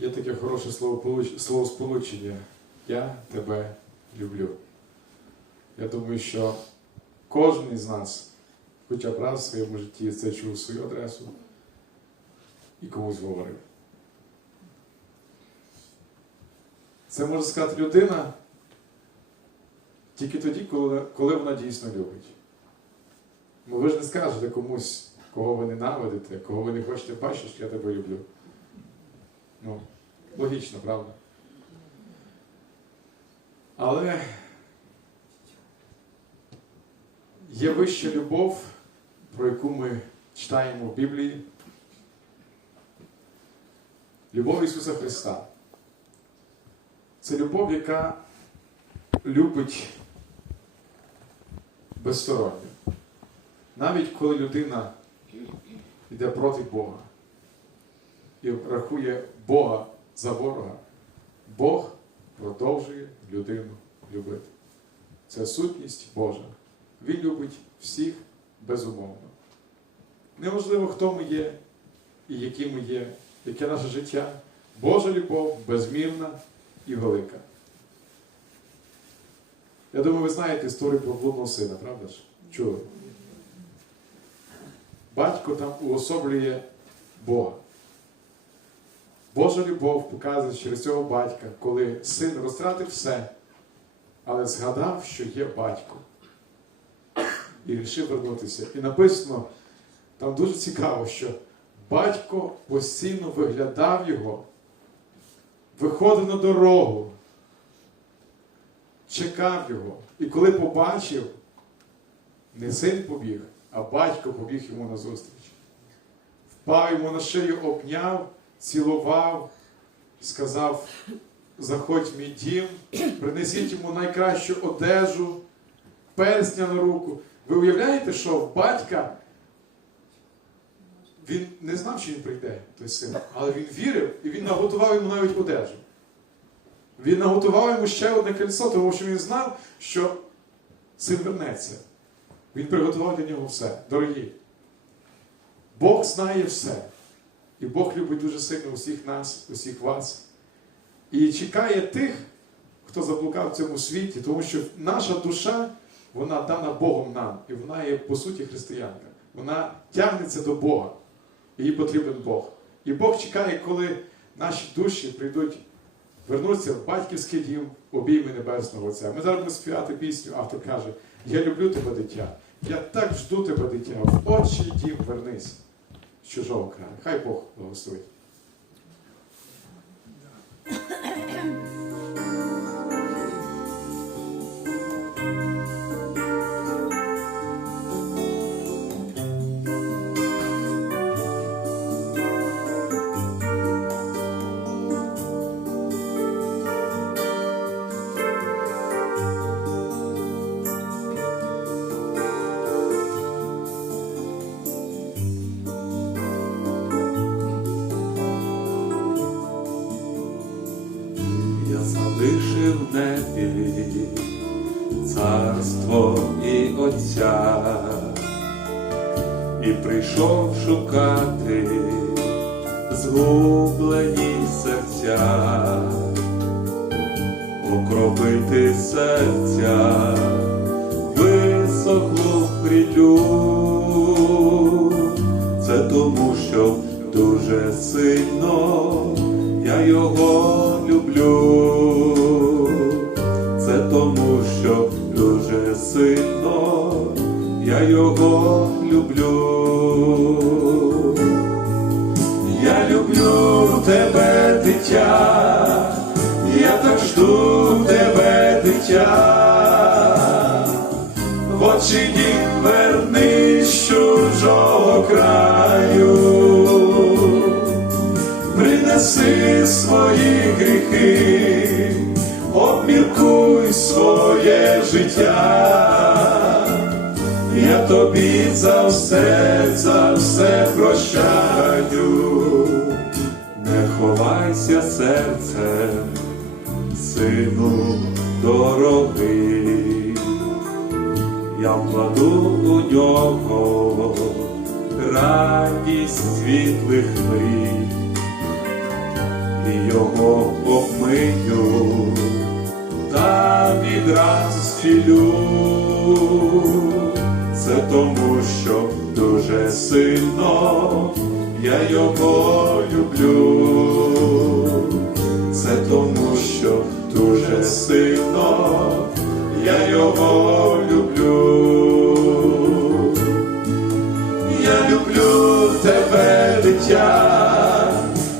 Є таке хороше словосполучення. Я тебе люблю. Я думаю, що кожен із нас хоча б раз в своєму житті це чув свою адресу і комусь говорив. Це може сказати людина тільки тоді, коли, коли вона дійсно любить. Ну ви ж не скажете комусь, кого ви ненавидите, кого ви не хочете бачити, що я тебе люблю. Ну, логічно, правда? Але є вища любов, про яку ми читаємо в Біблії. Любов Ісуса Христа. Це любов, яка любить безсторонньо. Навіть коли людина йде проти Бога і рахує Бога за ворога, Бог продовжує людину любити. Це сутність Божа. Він любить всіх безумовно. Неважливо, хто ми є і які ми є, яке наше життя. Божа любов безмірна і велика. Я думаю, ви знаєте історію про блудного сина, правда ж? Чули? Батько там уособлює Бога. Божа любов показує через цього батька, коли син розтратив все, але згадав, що є батько. І вирішив вернутися. І написано, там дуже цікаво, що батько постійно виглядав його, виходив на дорогу, чекав його. І коли побачив, не син побіг, а батько побіг йому назустріч. Впав йому на шию, обняв, цілував, сказав: заходь в мій дім, принесіть йому найкращу одежу, персня на руку. Ви уявляєте, що батька він не знав, що він прийде, той син, але він вірив і він наготував йому навіть одежу. Він наготував йому ще одне кольцо, тому що він знав, що син вернеться. Він приготував для нього все. Дорогі. Бог знає все. І Бог любить дуже сильно усіх нас, усіх вас. І чекає тих, хто заблукав в цьому світі, тому що наша душа, вона дана Богом нам. І вона є, по суті, християнка. Вона тягнеться до Бога. Їй потрібен Бог. І Бог чекає, коли наші душі прийдуть, вернуться в батьківський дім, обійми Небесного Отця. Ми зараз будемо співати пісню, автор каже: Я люблю тебе, дитя. Я так жду тебе, дитя. В отчий дім вернись чужого краю. Хай Бог благословить. Небі царство і Отця, і прийшов шукати згублені серця, окропити серця, висохлу прилю. Це тому, що дуже сильно сильно я його люблю. Я люблю тебе, дитя, я так жду тебе, дитя. В очі дім вернись з чужого краю, принеси свої гріхи, обміркуй своє життя. Тобі за все, за все прощаю, не ховайся серцем, сину дорогий, я вкладу у нього радість світлих мрій, його обмию, та відразу схилю. Це тому, що дуже сильно я його люблю. Це тому, що дуже сильно я його люблю. Я люблю тебе, дитя,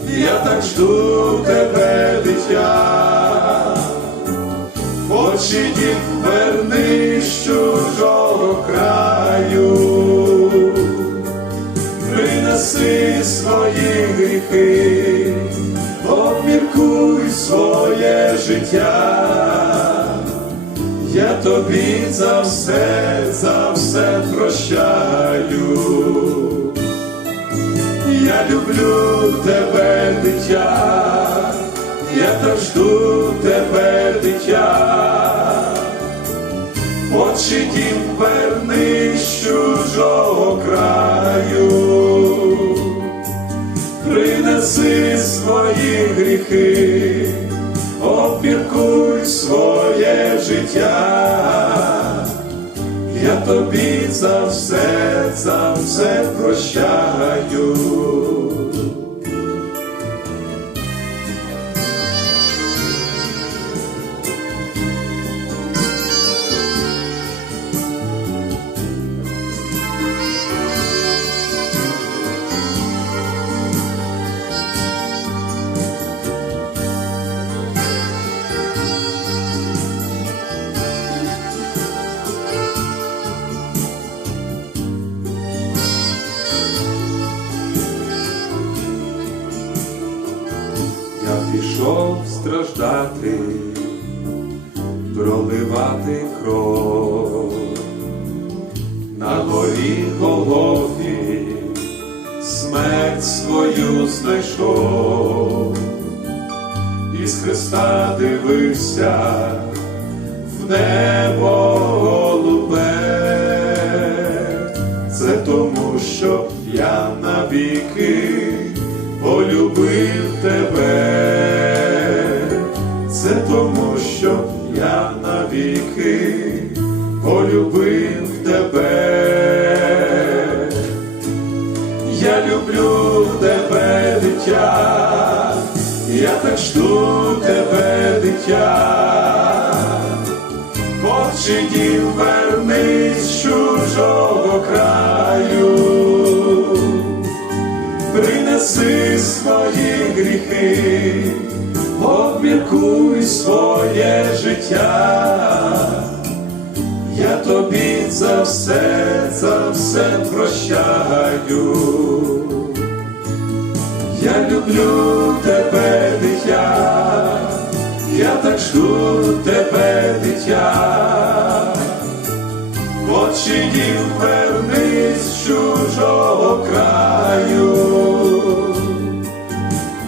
я так жду тебе, дитя. Очі дім верни з чужого гріхи, обміркуй своє життя. Я тобі за все, за все прощаю. Я люблю тебе, дитя, я так жду тебе, принеси свої гріхи, обміркуй своє життя. Я тобі за все, за все прощаю. Пішов страждати, проливати кров. На горі Голгофі смерть свою знайшов, із Христа дивився в небо голубе, це тому, що я навіки полюбив тебе, я так жду тебе, дитя. Отче дім вернись з чужого краю, принеси свої гріхи, обміркуй своє життя. Я тобі за все, за все прощаю. Я люблю тебе, дитя, я так жду тебе, дитя. Очі дім вернись чужого краю,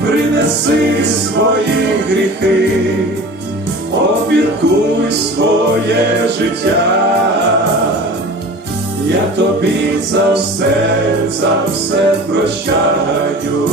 принеси свої гріхи, обіркуй своє життя. Тобі за все, за все прощаю.